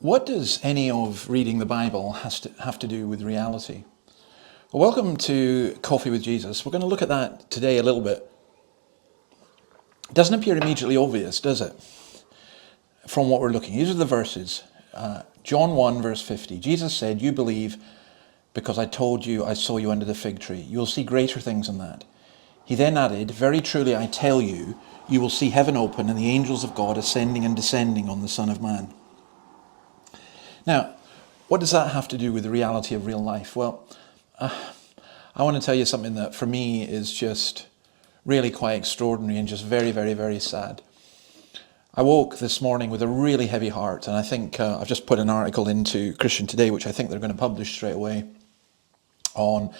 What does any of reading the Bible have to do with reality? Well, welcome to Coffee with Jesus. We're going to look at that today a little bit. It doesn't appear immediately obvious, does it? From what we're looking. These are the verses. John 1 verse 50. Jesus said, "You believe because I told you I saw you under the fig tree. You will see greater things than that." He then added, "Very truly I tell you, you will see heaven open and the angels of God ascending and descending on the Son of Man." Now, what does that have to do with the reality of real life? Well, I want to tell you something that for me is just really quite extraordinary and just very, very, very sad. I woke this morning with a really heavy heart, and I think I've just put an article into Christian Today, which I think they're going to publish straight away, on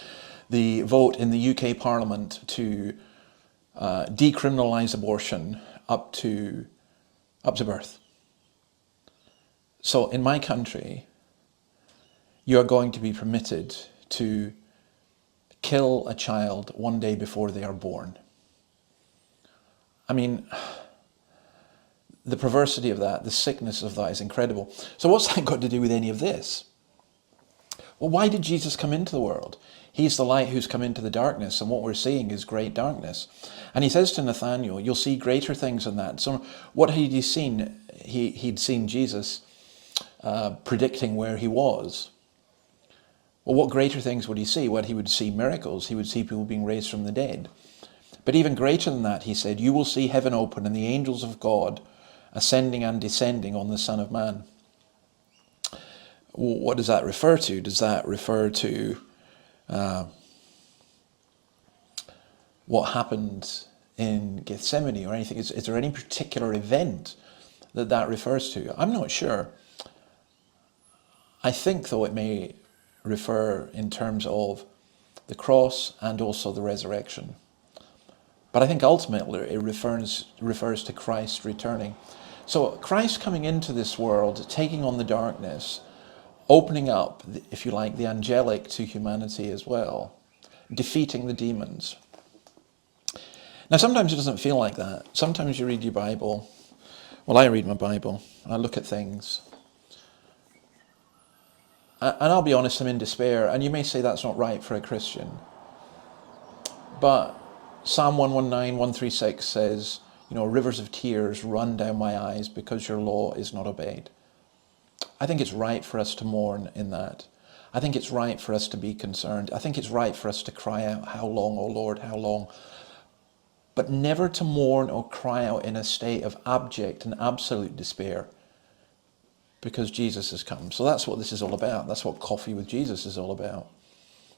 the vote in the UK Parliament to decriminalise abortion up to birth. So in my country, you are going to be permitted to kill a child one day before they are born. I mean, the perversity of that, the sickness of that is incredible. So what's that got to do with any of this? Well, why did Jesus come into the world? He's the light who's come into the darkness, and what we're seeing is great darkness. And he says to Nathanael, "You'll see greater things than that." So what had he seen? He'd seen Jesus predicting where he was. Well, what greater things would he see? Well, he would see miracles. He would see people being raised from the dead. But even greater than that, he said, "You will see heaven open and the angels of God ascending and descending on the Son of Man." What does that refer to? Does that refer to what happened in Gethsemane or anything? Is there any particular event that refers to? I'm not sure. I think, though, it may refer in terms of the cross and also the resurrection. But I think ultimately it refers to Christ returning. So Christ coming into this world, taking on the darkness, opening up, if you like, the angelic to humanity as well, defeating the demons. Now sometimes it doesn't feel like that. Sometimes you read your Bible. Well, I read my Bible and I look at things. And I'll be honest, I'm in despair. And you may say that's not right for a Christian. But Psalm 119, 136 says, "Rivers of tears run down my eyes because your law is not obeyed." I think it's right for us to mourn in that. I think it's right for us to be concerned. I think it's right for us to cry out, "How long, O Lord, how long?" But never to mourn or cry out in a state of abject and absolute despair, because Jesus has come. So that's what this is all about. That's what Coffee with Jesus is all about.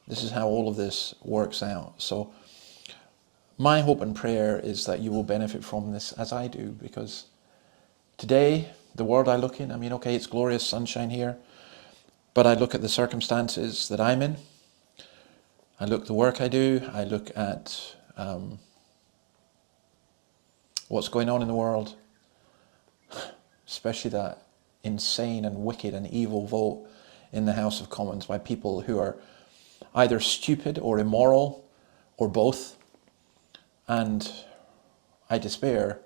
This is how all of this works out. So my hope and prayer is that you will benefit from this as I do, because today, the world I look in, okay, it's glorious sunshine here, but I look at the circumstances that I'm in. I look at the work I do. I look at what's going on in the world, especially that insane and wicked and evil vote in the House of Commons by people who are either stupid or immoral or both. And I despair.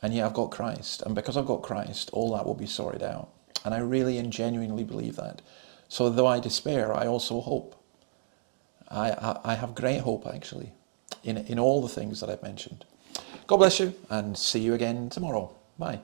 And yet I've got Christ. And because I've got Christ, all that will be sorted out. And I really and genuinely believe that. So though I despair, I also hope. I have great hope, actually, in all the things that I've mentioned. God bless you, and see you again tomorrow. Bye.